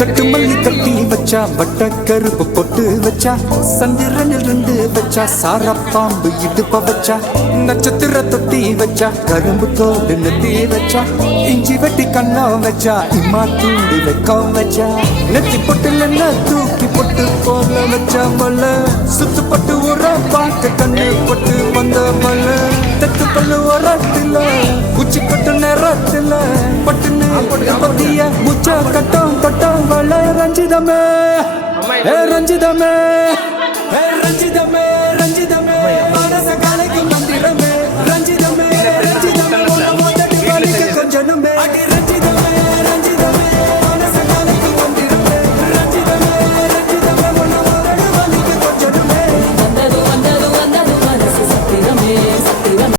கட்டு மல்லி கட்டி வச்சா வட்ட கருப்பு பொட்டு வச்சா சந்திரனில் இருந்து வச்சா சார பாம்பு இடுப்ப வச்சா நட்சத்திர தொட்டி வச்சா கரும்பு தோடு நெத்தி வச்சா இஞ்சி வெட்டி கண்ணம் வச்சா இம்மா தூண்டு வெக்கம் வச்சா நெத்தி பொட்டுல தூக்கி பொட்டு போல வச்சா மல்ல சுத்து பட்டு ஒரு பார்க்க கண்ணு பொட்டு வந்த மல்ல தெத்து பல்லு ஓரத்துல உச்சி கட்டு நேரத்துல பட்டுன்னு பத்திய முச்ச கட்டம் கட்டம் வள ரஞ்சிதமே ரஞ்சிதமே